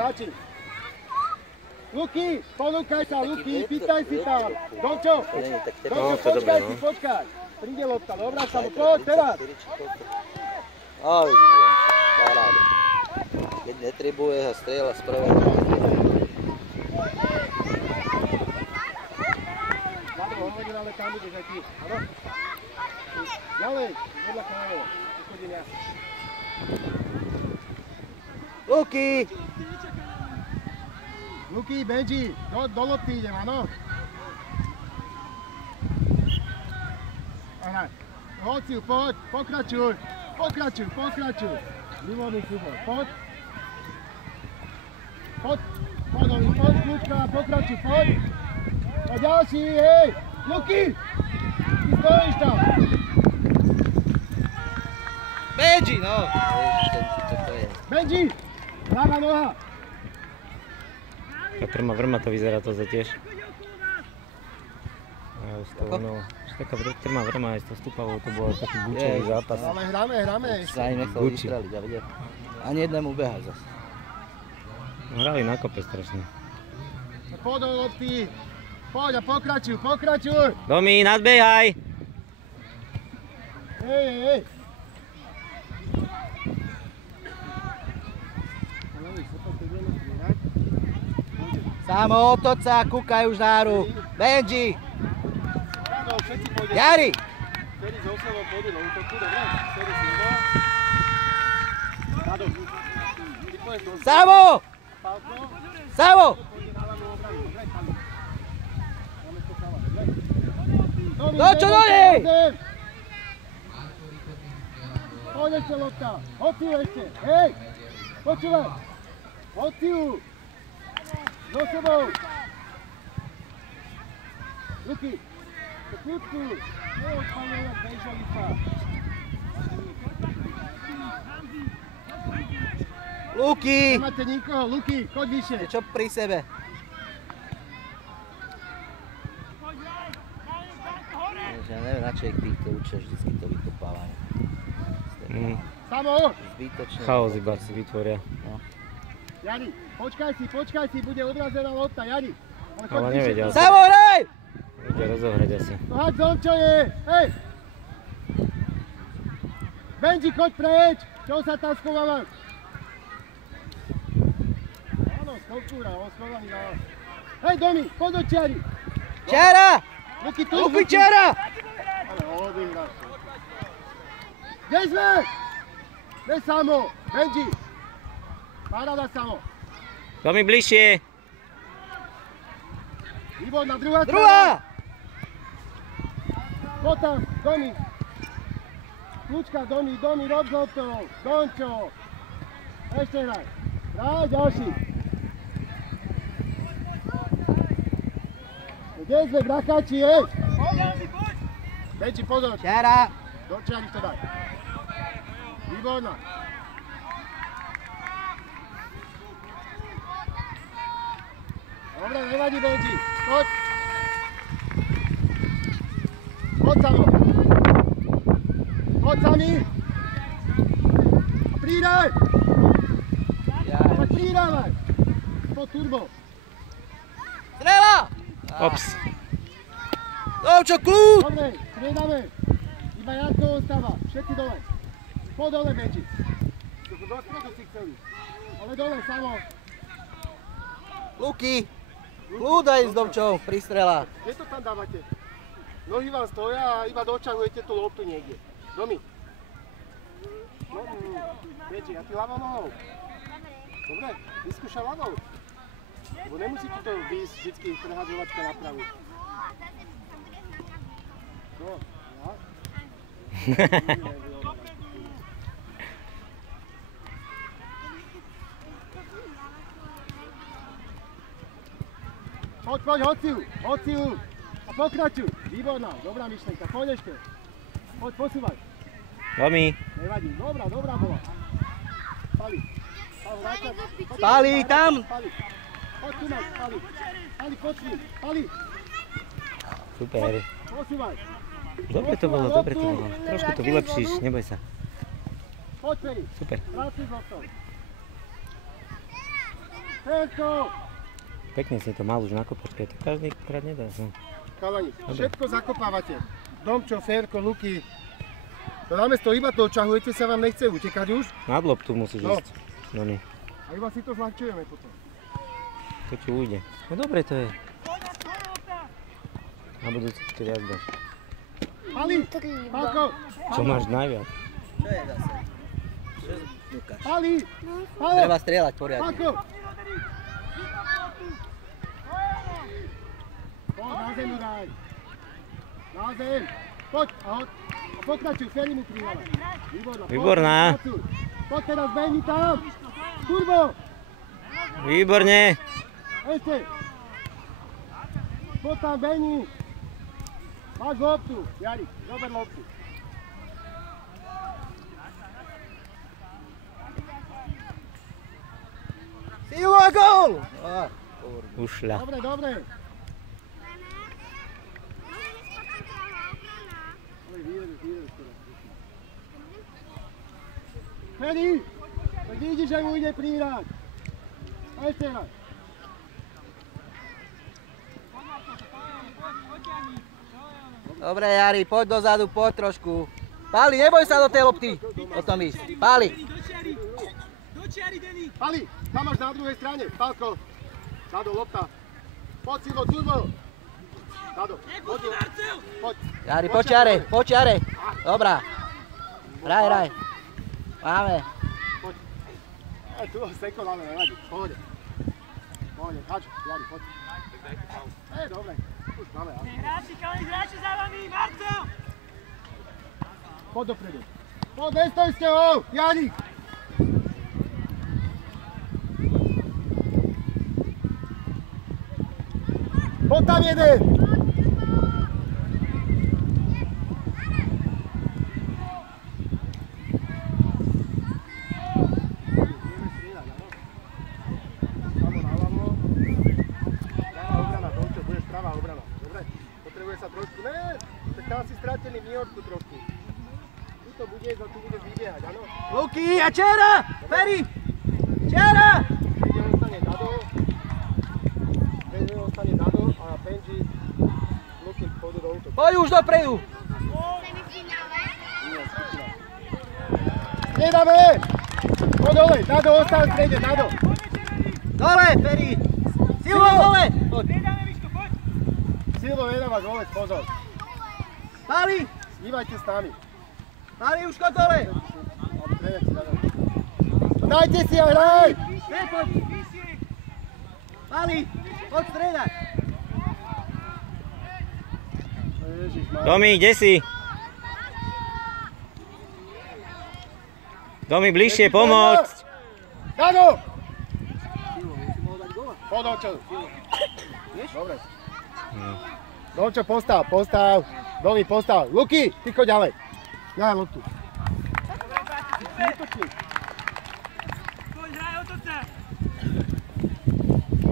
Stačí. Luky, ponúkaj sa, Luky, pýtaj si tam. Domčo, počkaj si, počkaj. Príde lopta, dobrá sa mu, poď teraz. Ale paráda. Keď netribuje a strieľa z prvého. Ale tam budeš aj ty, áno? Ďalej, vedľa Kráľova, uchodím ja. Luky! Luky, Benji, do lopty idem, áno? Aha, Hociu, poď, pokračuj, pokračuj. Výborný súbor, poď. Poď, kľúčka, pokračuj, poď. A ďalší, hej! Luky! Ty stojíš tam! Benji, no! Benji! Ľava noha! Taká trma to vyzerá to za tiež. Taká trma aj s tou stupavou, to bol taký gučový zápas. Ale hráme. Sa aj nechcel vystreliť, a vidieť. Ani jednému behať zase. Hrali na kope strašne. Poď do lopty! Poď a pokračuj! Domi, nadbehaj! Hej! Samo, otoč sa, kúkaj už na hru. Benji! Jari! Vtedy s Oselom pôjde do útoku, dobre? Vtedy si nebo. Nado. Samo! Samo! Dočo do nej! Poď ešte lopta, Hociu ešte, hej! Počúvaj! Hociu! Za sebou! Luky! Do kľúčku! Neodpáľuj jak bejžolifa! Luky! Nemáte nikoho, Luky, choď vyššie! Čo pri sebe? Ja neviem, na čo ich týchto učia vždycky to vykopávanie. Samo! Zbytočne. Chaos iba si vytvoria. No. Jani, počkaj si, bude odrazená lopta, Jani! Ale nevedia. Samo, hraj! Vedia rozohrať asi. Háď Domčo je, hej! Benji, choď preč! Čo sa tam schovávaš? Áno, skokúra, on schovaný na vás. Hej, Domi, poď do čiary! Čiara! Luky, tu! Luky, čiara! Ale odihráš to. Kde sme? Kde Samo? Benji! Paráda Samo! Domi, bližšie! Výborná, druhá strana! Druhá! Poď tam, Domi! Kľúčka, Domi, rob s loptou! Dončo! Ešte hraj! Hraj, ďalší! Kde sme, brakáči, hej? Benji, pozor! Čiara! Do čiary to daj! Výborná! Dobre, nevadí, Benji! Poď! Poď, Samo! Poď, Sami! A pridaj! Tak pridávaj! Poď, turbo! Strela! Ops! Domčo, kľúč! Dobre, striedame! Iba Janko ostáva, všetci dole! Poď dole, Benji! Do stredu si chceli! Ale dole, Samo! Luky! Kľúdaj s Domčou pri strelách. Kde to tam dávate? Nohy vám stoja a iba dočahujete tú loptu niekde. Domi. No, Benji, a ty ľavou nohou? Dobre, vyskúšaj ľavou. Lebo nemusíte to výjsť vždycky prehádzovačka na pravú. No, ja? Poď, Hociu! A pokračuj! Výborná, dobrá myšlenka, poď ešte. Poď, posúvaj. Domi! Nevadí, dobrá bola. Pali, tam! Poď tu mať, Pali, počni, Pali. Super. Posúvaj. Dobre to bolo. Trošku to vylepšíš, neboj sa. Poď, Peri. Super. Práci s loptou. Ferko! Pekne si to mal už na kopačke, to každý krát nedá. Chalani, všetko zakopávate. Domčo, Ferko, Luky. To namiesto iba to očahujete, sa vám nechce utekať už. Nad loptu musíš No. ísť. No nie. A iba si to zľahčujeme potom. To ti ujde. No dobre to je. Na budúci to viac dáš. Pali! Palko! Čo máš najviac? Čo je zase? Čo Lukáš? Pali! Palo! Treba strieľať poriadne. Palko! Poď, na zem daj. Na zem. Poď, a pokračuj, Ferry mu pridáva. Výborná. Výborná. Poď teraz, behni tam. Turbo! Výborne. Ešte. Poď tam, behni. Máš loptu, Jari, zober loptu. Silu a gól! Ušľa. Dobre, dobre. Ferry, tak vidíš, že mu ide prihrať. A ešte raz. Dobre, Jari, poď dozadu, poď trošku. Pali, neboj sa do tej lopty. Potom ísť. Pali. Pali, tam máš na druhej strane. Palko. Dado, lopta. Poď, Silvo, turbo. Dado, poď. Poď. Jari, poď čiare. Dobrá. Hraj. Máme. Poď. Tu seko dáme, nevadí. Pohode. Hač, Jari, poď. Dobre. Už máme. Hráči za vami, Marcel! Poď dopredu. Poď, nestoj ste ho, Jari. Poď tam jeden. Luky a Čera! Ferry! Čera! Benji ostane Dado a Benji Luky pôjdu do útoku. Poď už dopredu! Striedame! Poď dole, Dado ostal v strede, Dado! Dole, Ferry! Silvo, dole! Poď. Silvo, jedáva golec, pozor! Pali! Snívajte s nami. Pali, už chod dole! Dajte si a hraj! Poď! Pali, poď striedať! Domi, kde si? Domi, bližšie, pomôcť! Dado! Poď, Domčo. Dobre. Domčo, postav. Domi, postav. Luky, ty choď ďalej. Daj loptu.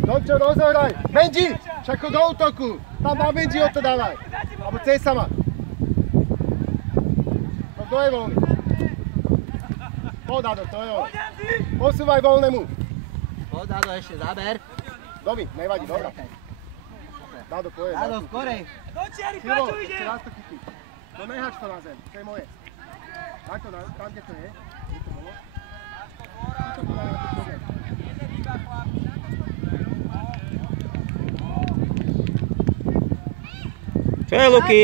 Domčo, rozohraj. Benji, však do útoku. Tam na Benji to dávaj. Alebo cez sama. No kto je voľný? Poď, Dado, to je on. Posúvaj voľnému. Poď, Dado, ešte zaber. Domi, nevadí, dobrá. Dado, poje. Dado, skorej. Silvo, ešte raz to chytí. No nehač to na zem, to je moje. Daj to tam, kde to je. Kde to bolo? Tu to bolo na to zem. Čo je, Luky?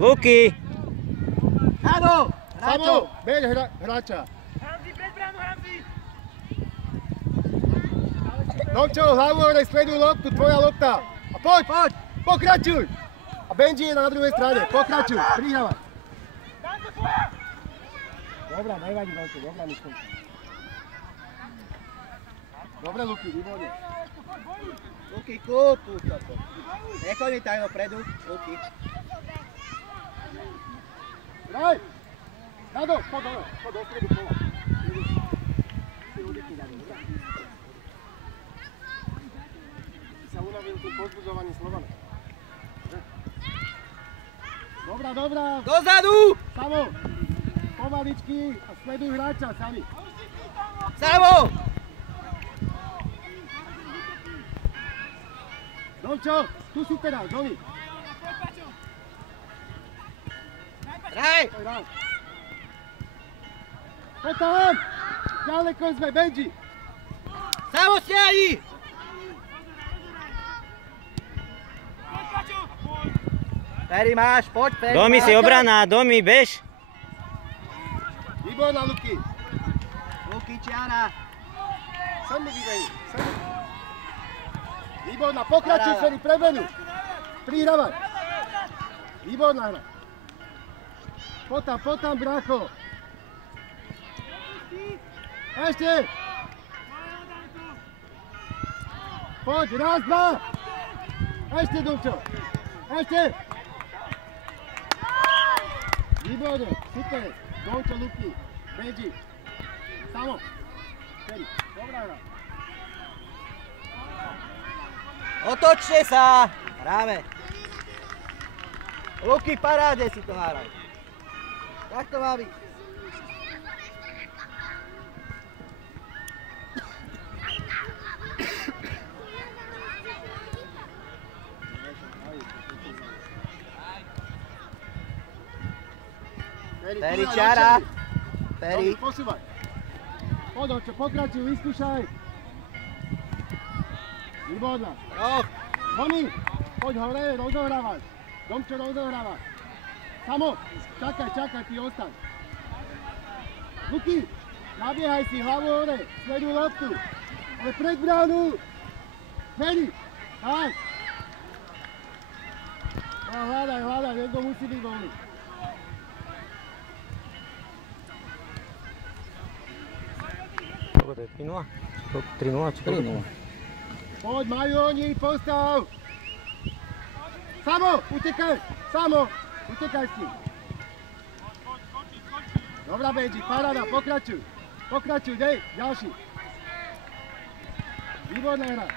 Luky! Dado! Samo, beď hráča. Hamzi, pred bránu, Hamzi! Domčo, hlavu hore, sleduj loptu, tvoja lopta. A poď, pokračuj. A Benji je na druhej strane, pokračuj, prihrávaj. Danko, tvoja! Dobrá, nevadí, Domčo, dobrá myšlenka. Dobre, Luky, výborne. Luky, kút, nechoď mi tak dopredu, Luky. Hraj! Dado, poď dole, poď do stredu pola. Si oddychni, Dado, dobrá? Ty sa unavil tým pozbudzovaním slovami. Dobrá. Dozadu! Samo, pomaličky a sleduj hráča sami. Samo! Domčo, tu si teraz, Domi. Hraj! Potom! Ďaleko sme, Benji! Samo stiahni! Ferry máš, poď Ferry. Domi si obrana, Domi, bež. Výborná, Luky. Luky, čiara. Sem mi vybení, sem. Výborná, pokračuj, Ferry, prebenu. Prihrávaj. Výborná hra. Poď tam, brácho. Ešte. Poď, raz, dva. Ešte, Domčo. Ešte. Výborne, super. Domčo, Luky, Benji. Samo. Ferry, dobrá hra. Otočte sa. Hráme. Luky, paráde si to nahraj. Tak to má byť. Ferry, čiara. Ferry. Posúvaj. Poď, Domčo, pokračuj, vyskúšaj. Výborná. Roh. Domi, poď hore, rozohrávaj. Domčo, rozohrávaj. Samo, čakaj, ty ostaň. Luky, nabiehaj si hlavu hore, sleduj loptu. Ale pred bránu. Ferry, haj. No, hľadaj, niekto musí byť voľný. Koľko to je? 3-0? 3-0 či koľko? 3-0. Poď, majú oni, postav. Samo, utekaj, utekaj s ním. Dobrá, Benji, paráda, pokračuj, dej, ďalší. Výborná hra.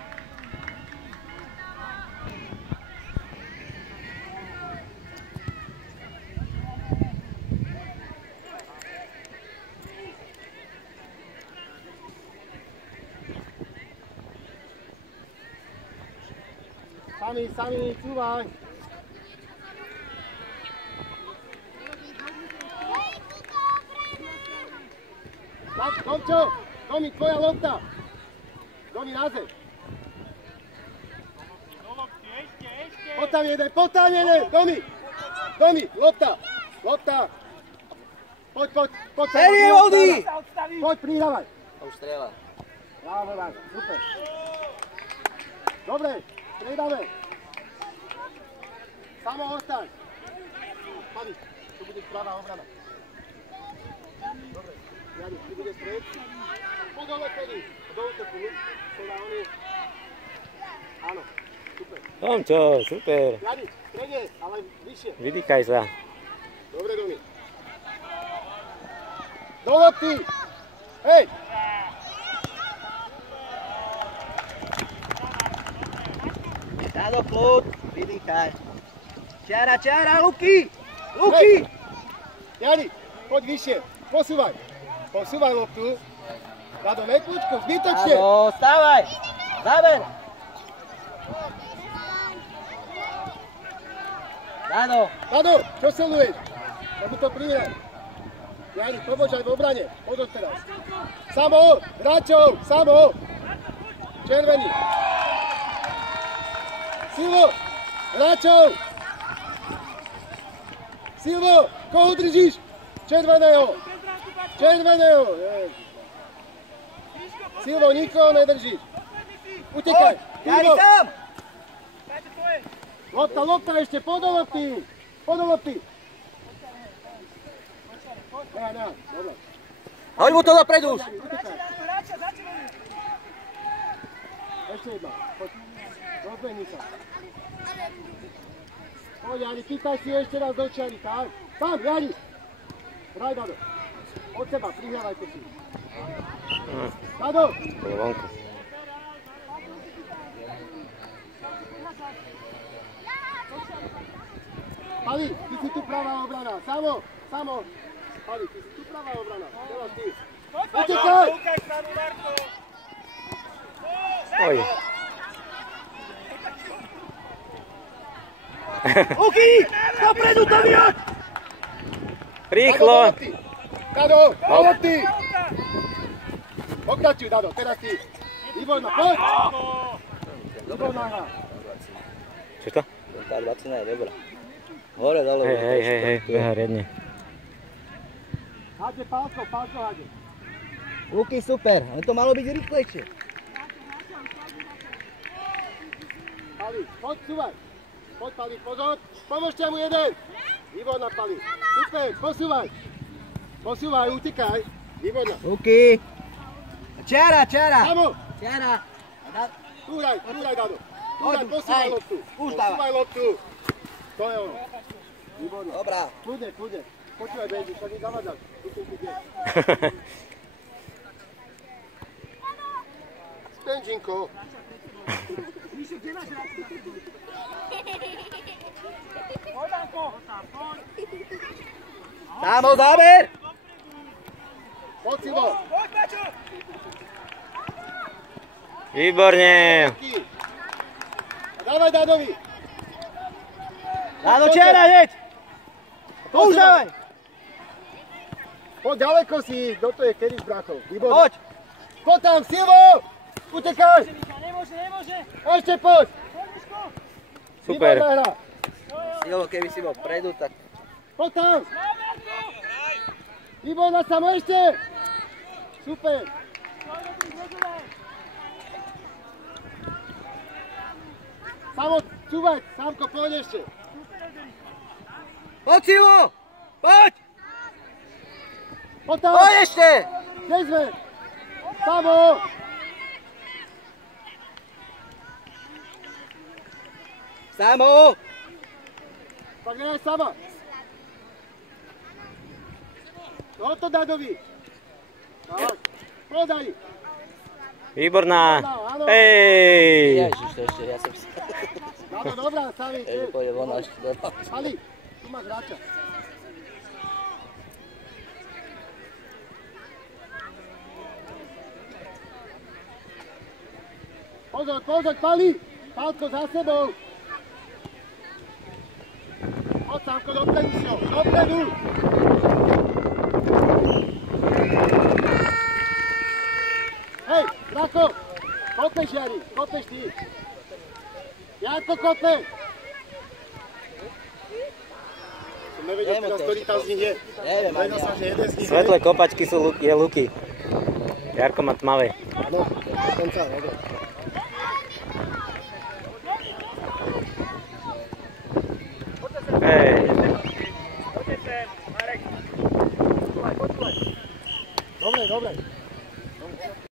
Sami, cúvaj. Domčo, Domi, tvoja lopta. Domi, na zem. Poď tam jeden, Domi, lopta. Poď. Ferry je voľný. Poď, prihrávaj. Už strieľa. Bravo, super. Dobre, striedame. Samo ostaň. Pani, tu bude pravá obrana. Dobre, Jani, ty bude stred. Po dole, Ferry. Do útoku, teda oni. Áno, super. Domčo, super. Jani, stredne, ale vyššie. Vydýchaj sa. Dobre, Domi. Do lopty. Hej. Dado kľud, vydýchaj. Čiara, Luky! Luky! Jani, poď vyššie, posúvaj loptu. Dado, nekľúčku, zbytočne. Dado, stávaj! Záber! Dado, čo seluješ? Ja mu to prihraj. Jani, pomôž aj v obrane, poď teraz. Samo, hráčov, červený. Silvo, koho držíš? Červeného. Silvo, nikoho nedržíš. Utekaj. Jari sám! Lopta ešte, pod do lopty. Ne, dobre. Hoď mu to dopredu už. Ešte jedna, poď. Rozbehni sa. Poď, Jani, pýtaj si ešte raz do čiary, tak? Tam, Jani! Hraj, Dado. Od seba, prihrávajte si. Dado! Bolo vonku. Pali, ty si tu pravá obrana. Samo. Pali, ty si tu pravá obrana. Teraz ty. Utekaj! Oj. Luky! Dopredu to vyhoď! Rýchlo! Dado, do lopty! Pokračuj, Dado, teraz ty. Výborná, poď! Výborná hra. Čo to? Tá 20 je dobrá. Hore, dole. Hej, beha riadne. Hádže pálko hádže. Luky, super, ale to malo byť rýchlejšie. Pali, poď, súvaj. Poď, Pali, pozor. Pomôžte mu jeden. Výborná, Pali. Super, posúvaj. Posúvaj, utekaj. Výborná. Luky. Čiara. Samo. Čiara. Túraj, Dado. Túraj, posúvaj loptu. Už dávaj. Posúvaj loptu. To je ono. Výborná. Dobrá. Kľudne. Počúvaj, Benji, to mi zavadzaš. Benjinko. Poď, Danko! Samo, záber. Poď, Sivo. Poď, Pačo! Výborne! Dávaj Dadovi. Dado, Čiara, hneď. Už dávaj. Poď ďaleko si, kto to je, kedy s brachou. Výborné. Poď. Poď tam, Silvo! Utekaj! Nemôže! Ešte poď! Super. Výborná hra. Silvo, keby si bol predu, tak... Poď tam! Výborná, Samo, ešte! Super! Samo, cúvaj, Samko, poď ešte! Poď, Silvo! Poď! Poď tam! Poď ešte! Kde sme? Samo! Samo! Tak hraj sama! No to Dadovi! Tak, podaj! Výborná! Áno. Hej! Ježiš, to ešte, ja som si... Dado, dobrá, Sami, Ešte pôjde von až do... Ali, tu máš hráča. Pozor, Pali! Pálko za sebou! Poď, Samko, dopredu si ho, dopredu! Hej, Rako! Kopeš, Jari, kopeš ty! Janko, kope! Som nevedel teraz, ktorý tam z nich je. Neviem, Vedel sa, že jeden z nich je. Svetlé kopačky sú Luky. Jarko má tmavé. Áno, dokonca, dobre. Hej! Dobre.